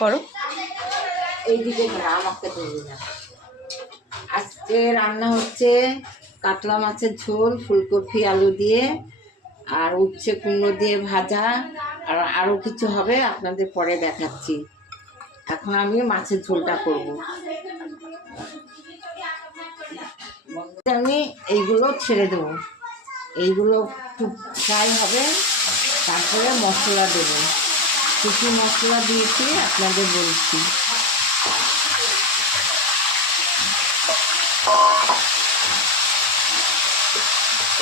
করো। এইদিকে আমাকে ধরবি না। আজকে রান্না হচ্ছে কাতলা মাছের ঝোল, ফুলকপি আলু দিয়ে, আর উচ্ছে কুমড়ো দিয়ে ভাজা, আর আরও কিছু হবে আপনাদের পরে দেখাচ্ছি। এখন আমি মাছের ঝোলটা করব। আমি এইগুলো ছেড়ে দেবো, এইগুলো একটু ফ্রাই হবে, তারপরে মশলা দেবো। কী কী মশলা দিয়েছি আপনাদের বলছি।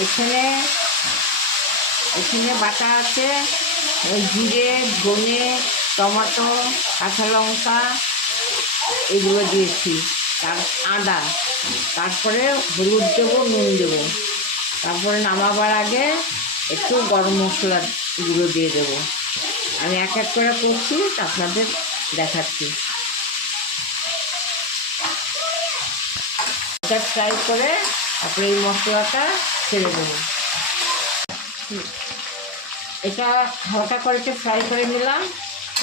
এখানে বাটা আছে জিরে, ধনে, টমেটো, কাঁচা লঙ্কা, এগুলো দিয়েছি, আদা, তারপরে হলুদ দেবো, নুন দেবো, তারপরে নামাবার আগে একটু গরম মশলা গুঁড়ো দিয়ে দেবো। আমি এক এক করে করছি, আপনাদের দেখাচ্ছি। এটা ফ্রাই করে তারপরে এই মশলাটা ছেড়ে দেবো। এটা হালকা করে একটু ফ্রাই করে নিলাম,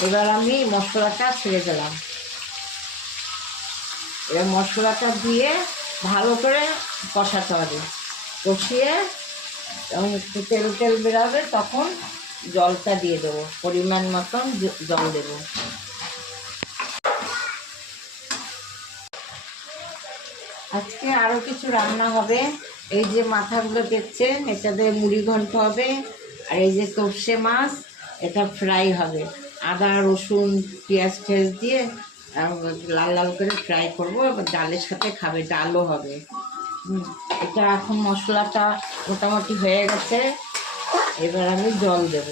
এবার আমি মশলাটা ছেড়ে দিলাম। এবার মশলাটা দিয়ে ভালো করে কষাতে হবে, কষিয়ে যখন একটু তেল তেল বেরোবে তখন জলটা দিয়ে দেবো, পরিমাণ মতন জল দেবো। আজকে আরও কিছু রান্না হবে। এই যে মাথাগুলো দেখছেন, এটাতে মুড়ি ঘন্ট হবে, আর এই যে তোপসে মাছ, এটা ফ্রাই হবে। আদা রসুন পেঁয়াজ টেয়াজ দিয়ে লাল লাল করে ফ্রাই করবো, এবার ডালের সাথে খাবে, ডালও হবে। এটা এখন মশলাটা মোটামুটি হয়ে গেছে, এবার আমি জল দেব।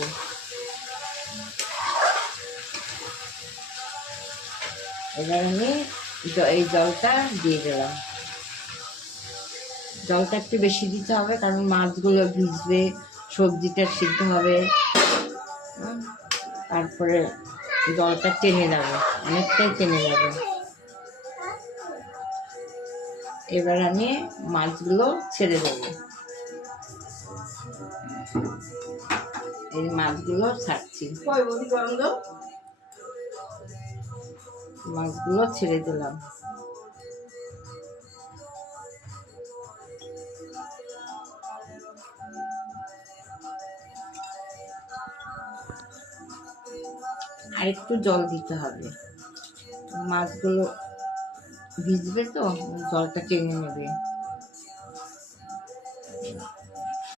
এবার আমি এই জলটা দিয়ে দিলাম। জলটা একটু বেশি দিতে হবে, কারণ মাছগুলো ভিজবে, সবজিটা সিদ্ধ হবে, তারপরে জলটা টেনে যাবে, অনেকটাই টেনে যাবে। এবার আমি মাছগুলো ছেড়ে দেবো, এই মাছগুলো ছাড়ছি, মাছগুলো ছেড়ে দিলাম। আর একটু জল দিতে হবে, মাছগুলো ভিজবে তো, জলটা টেনে নেবে।